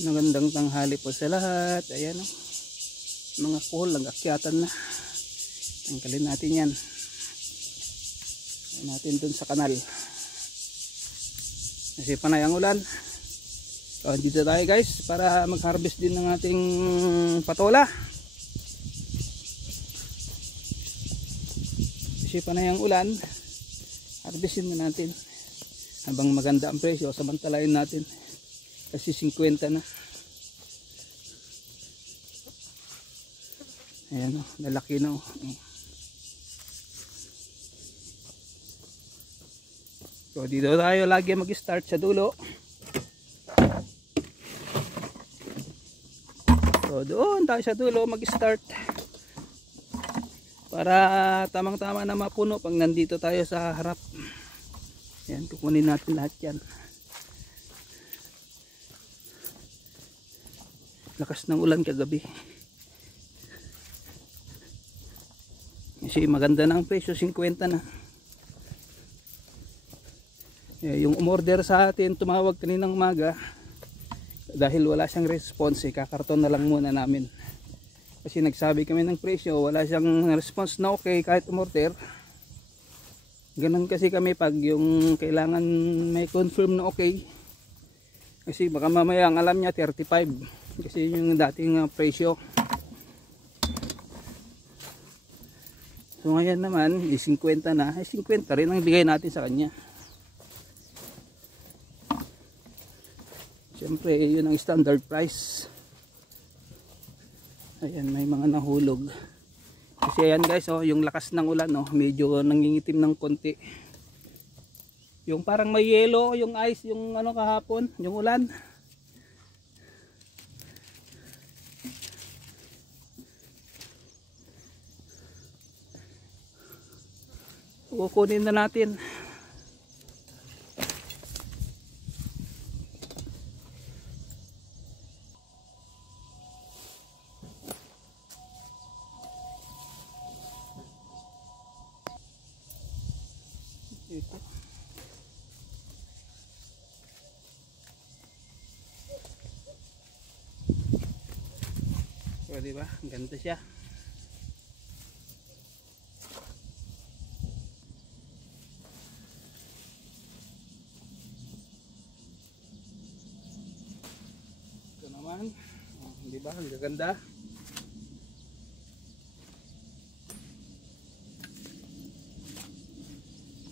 Magandang tanghali po sa lahat. Ayan o, mga kuhol nag-akyatan na. Tanggalin natin yan. Ayan natin dun sa kanal kasi panay ang ulan. So dito tayo guys para mag-harvest din ng ating patola kasi panay ang ulan. Harvestin na natin habang maganda ang presyo. Samantalain natin kasi 50 na. Ayan o, lalaki na o. So dito tayo lagi mag-start sa dulo. So doon tayo sa dulo mag-start para tamang-tama na mapuno pag nandito tayo sa harap. Ayan, kukunin natin lahat yan. Lakas ng ulan kagabi kasi maganda na ang presyo, 50 na. Yung umorder sa atin tumawag kaninang umaga, dahil wala siyang response kakarton na lang muna namin kasi nagsabi kami ng presyo, wala siyang response na okay kahit umorder. Ganun kasi kami pag yung kailangan may confirm na okay, kasi baka mamaya ang alam niya 35 kasi yung dating presyo. So ngayon naman 50 na, 50 rin ang bigay natin sa kanya. Siyempre yun ang standard price. Ayan, may mga nahulog kasi ayan guys oh, yung lakas ng ulan oh, medyo nangingitim ng konti. Yung parang may yellow yung ice, yung ano kahapon, yung ulan. Kukunin na natin. Ito. So, diba? Ganda siya. Ito naman. Oh, diba? Ang gaganda.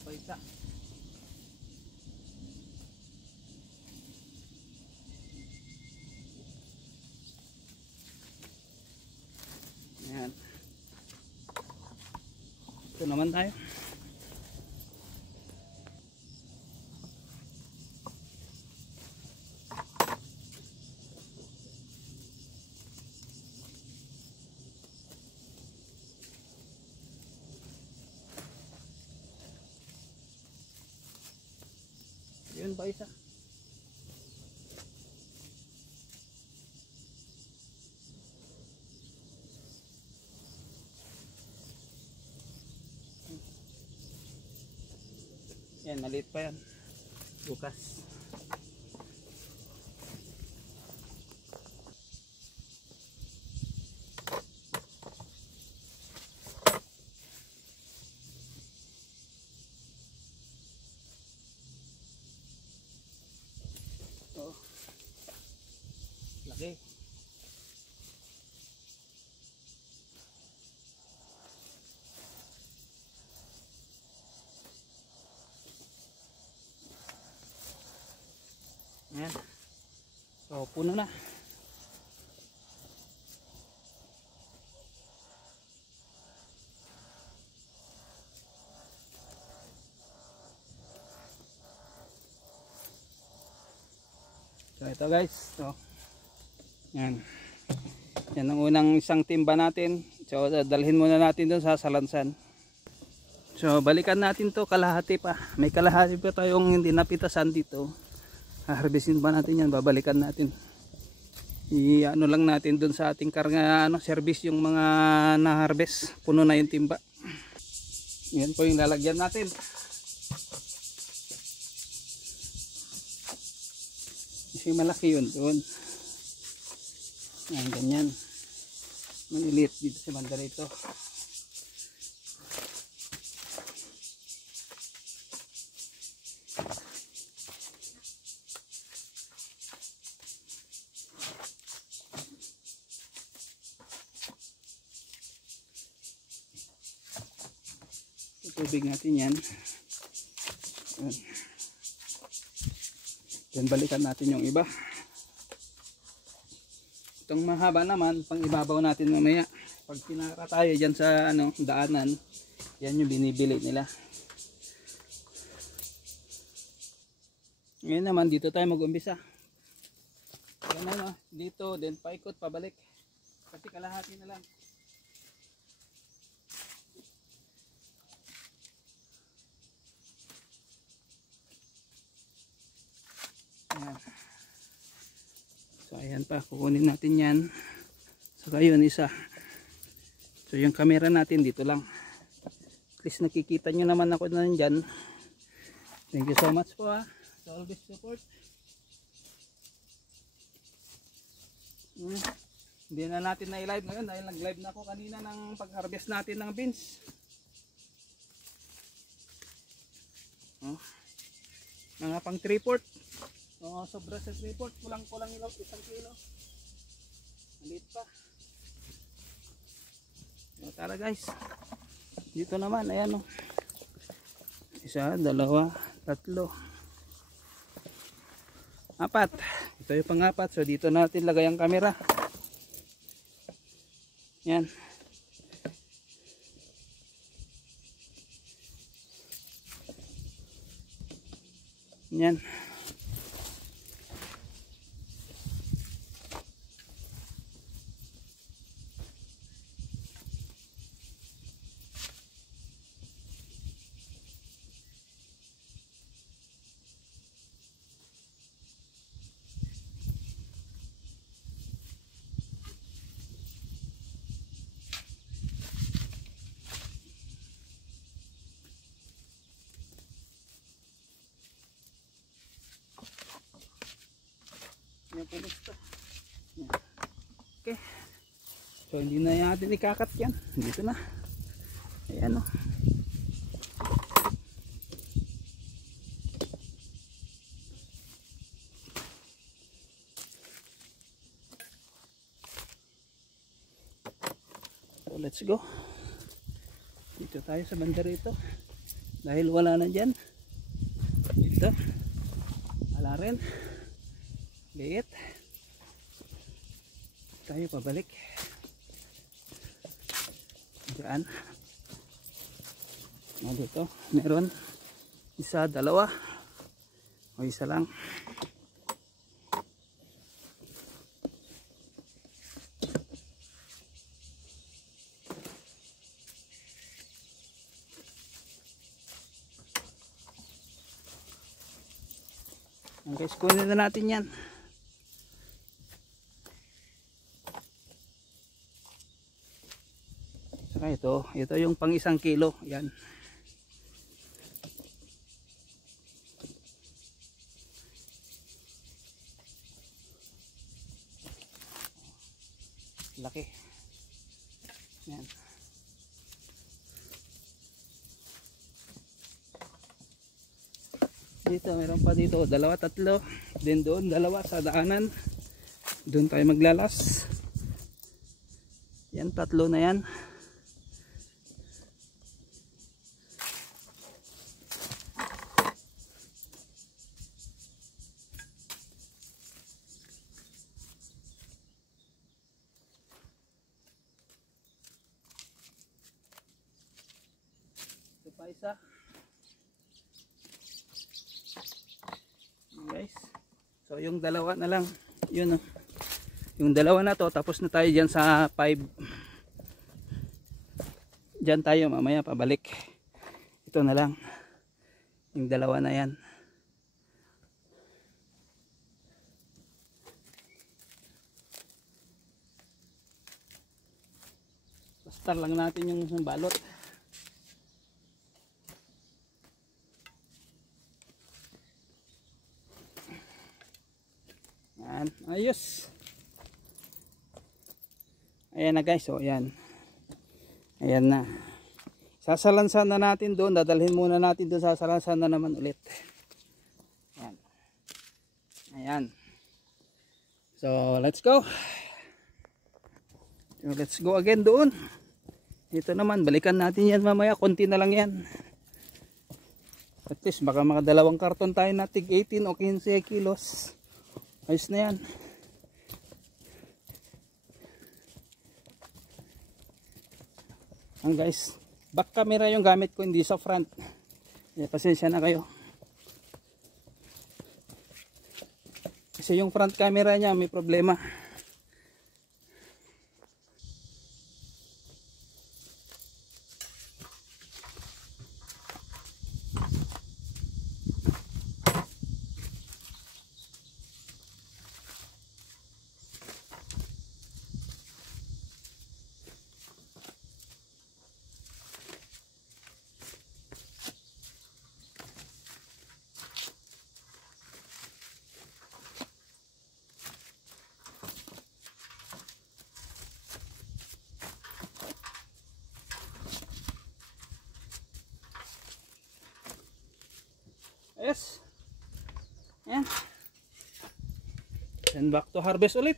Paisa. Ayan. Ito naman tayo. Yun pa isa. Yan, maliit pa yan. Bukas. Oh. Laki. Ayan. So, puno na. So, ito guys. So, yan. Yan ang unang isang timba natin. So, dalhin muna natin doon sa salansan. So, balikan natin to kalahati pa. May kalahati pa tayong hindi napitasan dito. Harvestin pa natin yan, babalikan natin. I-ano lang natin dun sa ating karga service yung mga na-harvest. Puno na yung timba. Yan po yung lalagyan natin. Kasi malaki yun doon. Yan, ganyan. Maliliit dito sa banda rito. Tubig natin yan. Then balikan natin yung iba. Itong mahaba naman, pang ibabaw natin mamaya. Pag pinaka tayo dyan sa daanan, yan yung binibili nila. Ngayon naman, dito tayo mag-umpisa. Yan dito, then paikot, pabalik. Kasi kalahati na lang. Ayan. So ayan pa, kukunin natin yan. Saka yun isa. So yung camera natin dito lang. At least nakikita nyo naman ako na dyan. Thank you so much po sa always support. Hindi na natin na i-live ngayon dahil nag-live na ako kanina ng pag-harvest natin ng beans. Mga pang 3/4. Sobra sa 3/4, kulang-kulang ilaw, 1 kilo. Maliit pa. So, tara guys. Dito naman, ayan 1, 2, 3, 4. 4. Ito yung pang-4. So dito natin lagay ang camera. Yan. Yan. Okay. So hindi na natin ikakat yan. Dito na. Ayan So let's go. Dito tayo sa banda rito. Dahil wala na dyan. Dito. Wala rin. Liit. Tayo pabalik. Diyan. Dito. Meron. 1, 2. O 1 lang. Guys, kunin na natin yan. Saka ito yung pang 1 kilo. Yan. Laki. Yan. Dito, meron pa dito 2, 3. Then doon, 2 sa daanan. Doon tayo maglalas. Yan, 3 na yan. Ito pa isa. Guys, so yung 2 na lang yun yung 2 na to, tapos na tayo dyan sa 5. Dyan tayo mamaya pabalik. Ito na lang yung 2 na yan. Basta lang natin yung balot. Ayos. Ayan na guys, so ayan. Ayan na. Sasalansan na natin doon, dadalhin muna natin doon, sasalansan na naman ulit. Ayan. Ayan. So let's go. So let's go again doon. Ito naman, balikan natin yan mamaya, konti na lang yan. At least baka makadalawang karton tayo na tig 18 o 15 kilos. Ayos na yan. Ang guys, back camera yung gamit ko, hindi sa front. Pasensya na kayo. Kasi yung front camera niya may problema. Yes. Yan. And back to harvest ulit.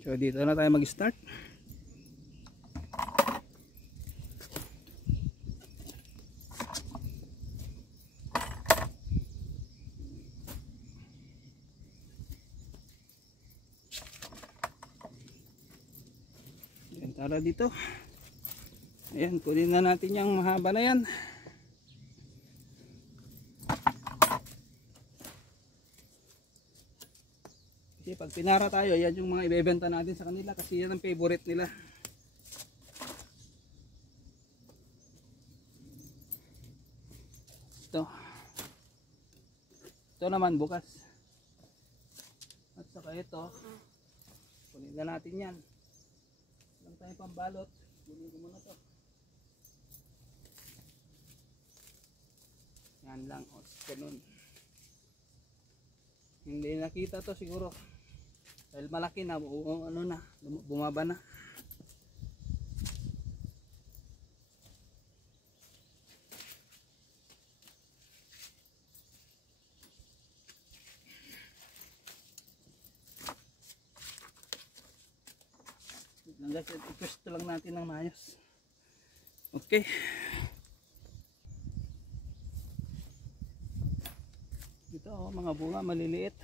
So dito na tayo mag-start. Yan, tara dito. Ayan, kunin na natin yung mahaba na yan. Pag pinara tayo, yan yung mga ibebenta natin sa kanila kasi yan ang favorite nila. Ito naman bukas. At saka ito, kunin na natin yan. Lang tayo pambalot, kunin ko muna to. Yan lang, o ganun. Hindi nakita to siguro. Dahil malaki na, ano na, bumaba na. Guys, i-twist lang natin ng maayos. Okay. Ito oh, mga bunga maliliit.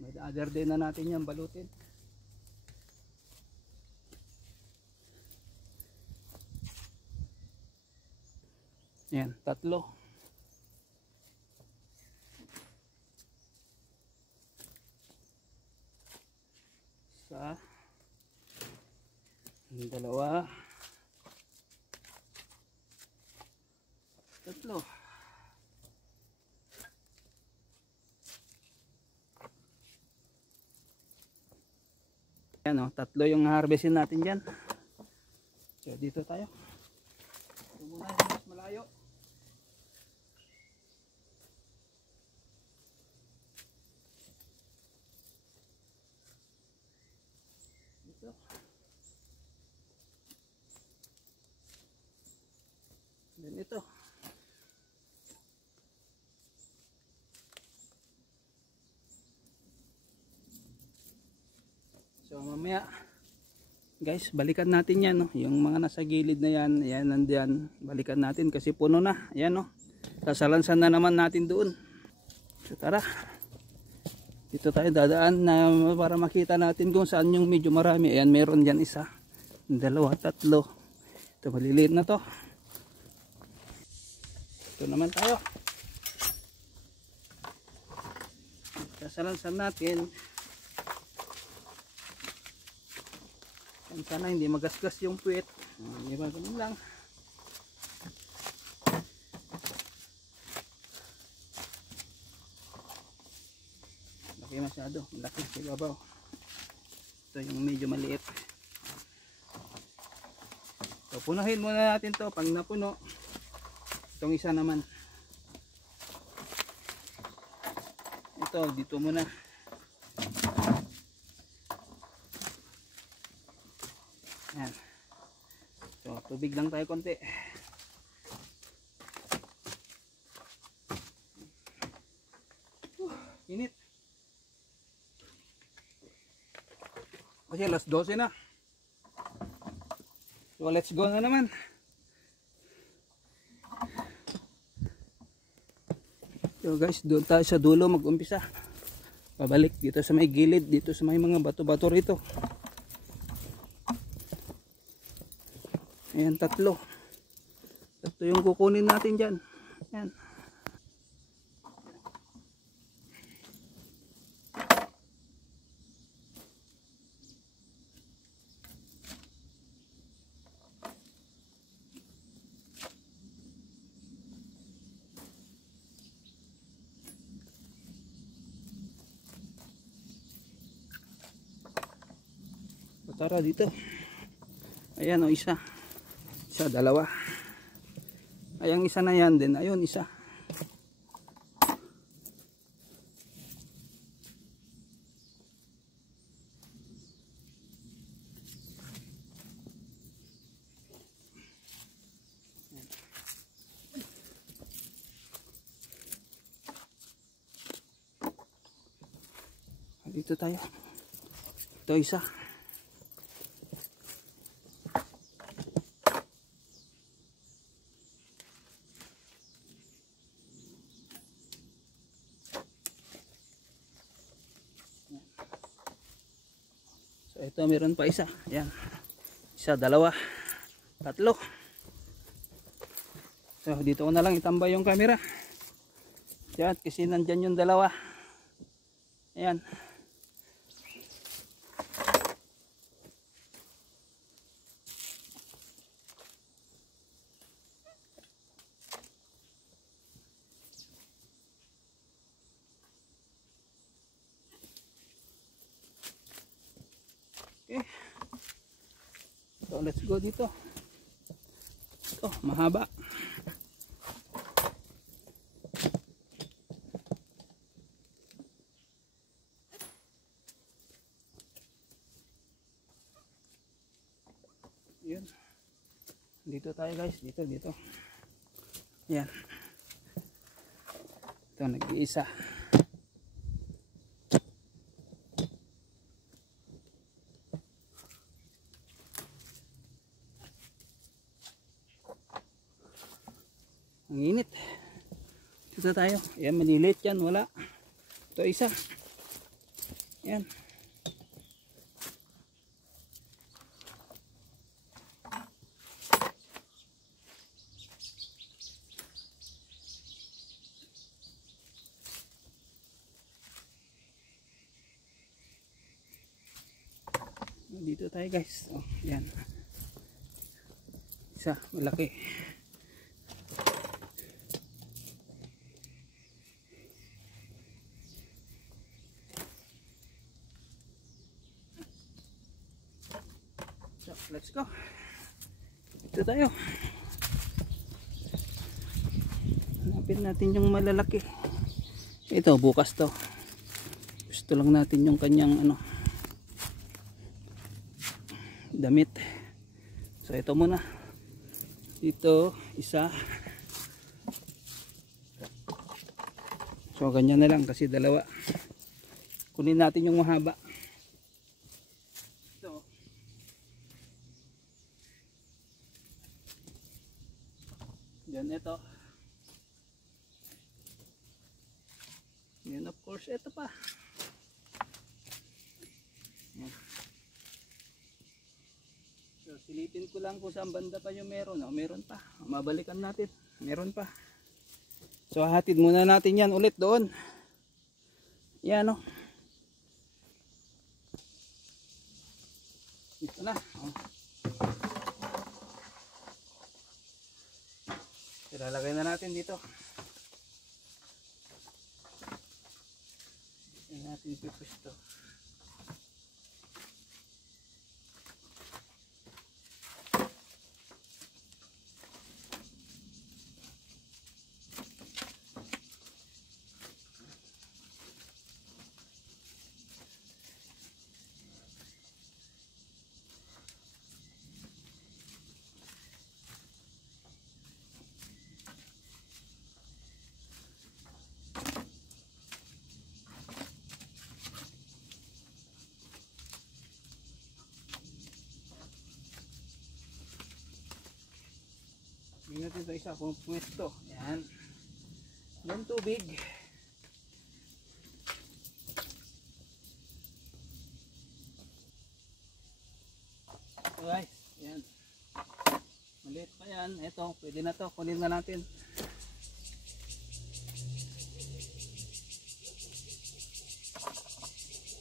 May other day na natin yan balutin. Yan, 3. Isa. 2. 3. Yan o, 3 yung harvestin natin dyan. So dito tayo. Ito muna yung mas malayo. Dito. Then ito. So mamaya guys, balikan natin yan, no? Yung mga nasa gilid na yan, yan nandiyan, balikan natin kasi puno na, yan no. Sasalansan na naman natin doon. So tara, dito tayo dadaan na para makita natin kung saan yung medyo marami. Ayan, meron dyan 1, 2, 3. Ito maliliit na to. Ito naman tayo. Sasalansan natin. Sana hindi magasgas yung puwet. Hindi ba ganun lang. Laki masyado. Laki sa ibabaw. Ito yung medyo maliit. So punuhin muna natin to. Pag napuno, itong isa naman. Ito dito muna. Tubig lang tayo konti. Init. Kasi alas 12 na. So let's go na naman. So guys, doon tayo sa dulo mag-umpisa. Pabalik dito sa may gilid, dito sa may mga bato-bato rito. Ayan, tatlo yung kukunin natin dyan. Ayan. So, tara dito. Ayan o, isa, dalawa. Ayang isa na yan din. Ayun, isa. Dito tayo. Ito isa. So ito meron pa isa. Ayan. Isa, dalawa, tatlo. So dito ko na lang itambay yung camera. Diyan, kasi nandyan yung dalawa. Ayan. Okay. So let's go dito. Ito, mahaba. Yun. Dito tayo guys, dito. Ayan. Ito, nag-iisa. Ang init. Dito tayo. Ayan, manilit yan, wala. Ito isa. Ayan. Dito tayo guys. Oh, yan. Isa, malaki. So, let's go. Dito tayo. Hanapin natin yung malalaki. Ito, bukas to. Gusto lang natin yung kanyang damit. So ito muna. Dito isa. So ganyan na lang kasi dalawa. Kunin natin yung mahaba. Ito. Yan ito. Yan of course ito pa. Yan. So, silipin ko lang kung saan banda pa yung meron. Oh, meron pa. Mabalikan natin. Meron pa. So, hatid muna natin yan ulit doon. Yan o. Ito na. Oh. Ilalagay na natin dito. Ito natin pipusto. tingnan natin ito isa kung pwesto. Yan. Yung tubig. So guys, yan. Maliit pa yan. Ito, pwede na to. Kunin na natin.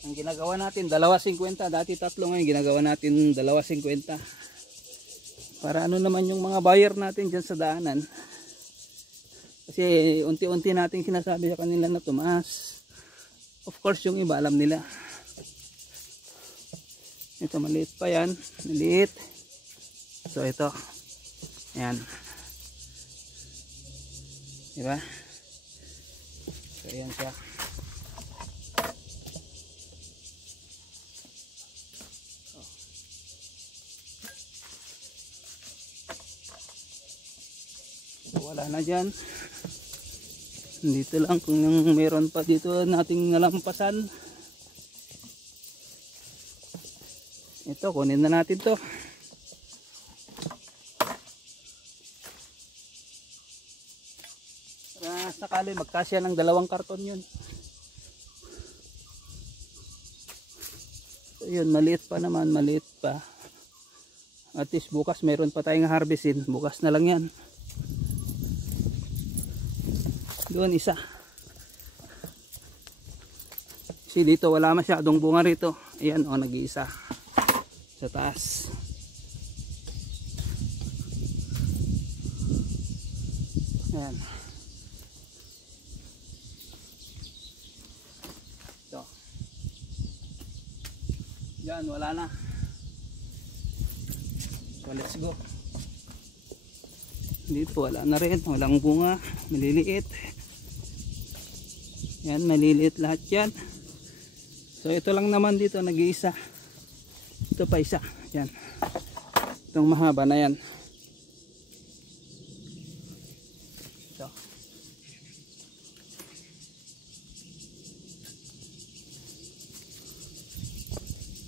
Ang ginagawa natin, 2.50. Dati 3 ngayon, ginagawa natin 2.50. Para ano naman yung mga buyer natin dyan sa daanan. Kasi unti-unti natin sinasabi sa kanila na tumaas. Of course, yung iba alam nila. Ito, maliit pa yan. Maliit. So, ito. Ayan. Diba? So, ayan siya. Wala na dyan. Dito lang kung meron pa dito nating nalampasan. Ito, kunin na natin to. Para sakali magkasya ng 2 karton yun. So, yun, maliit pa naman, maliit pa. At least bukas meron pa tayong harvestin. Bukas na lang yan. Doon isa. Kasi dito wala masyadong bunga rito. Ayan o, nag-iisa sa taas. Ayan. Ito. Diyan wala na. So let's go. Dito wala na rin, walang bunga, maliliit. Yan, maliliit lahat yan. So ito lang naman dito, nag-iisa. Ito pa isa, yan. Itong mahaba na yan. So.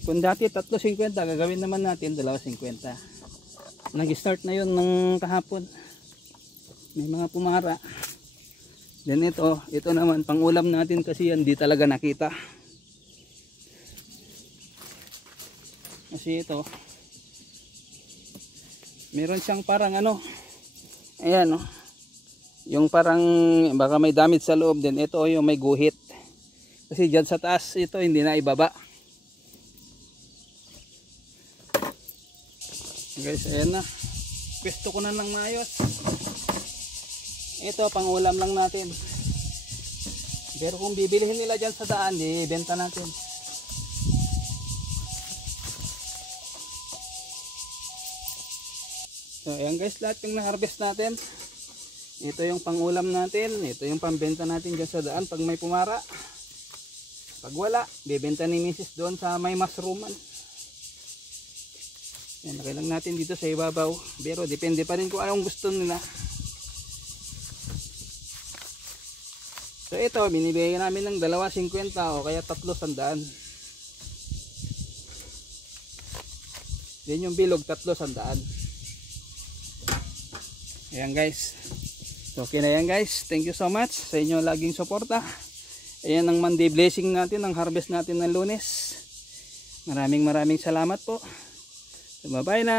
Kung dati 3.50, gagawin naman natin 2.50. Nag-start na yun ng kahapon. May mga pumara. Then ito naman pang ulam natin kasi yan di talaga nakita. Kasi ito meron siyang parang ano, ayan oh, yung parang baka may damage sa loob. Then ito yung may guhit. Kasi dyan sa taas ito hindi na ibaba. Guys, ayan na. Pwesto ko na ng maayos. Ito pang ulam lang natin. Pero kung bibilihin nila dyan sa daan, ibenta natin. So ayan guys, lahat yung na-harvest natin. Ito yung pang ulam natin. Ito yung pambenta natin dyan sa daan pag may pumara. Pag wala, bibenta ni Mrs. doon sa may mushrooman. Yan, lagay lang natin dito sa ibabaw. Pero depende pa rin kung anong gusto nila. So ito, binibigay namin ng 2.50 o kaya 300. Yan yung bilog, 300. Ayan guys. So okay na yan guys. Thank you so much sa inyo laging suporta. Ayan ang Monday blessing natin, ang harvest natin ng Lunes. Maraming salamat po. So bye-bye na.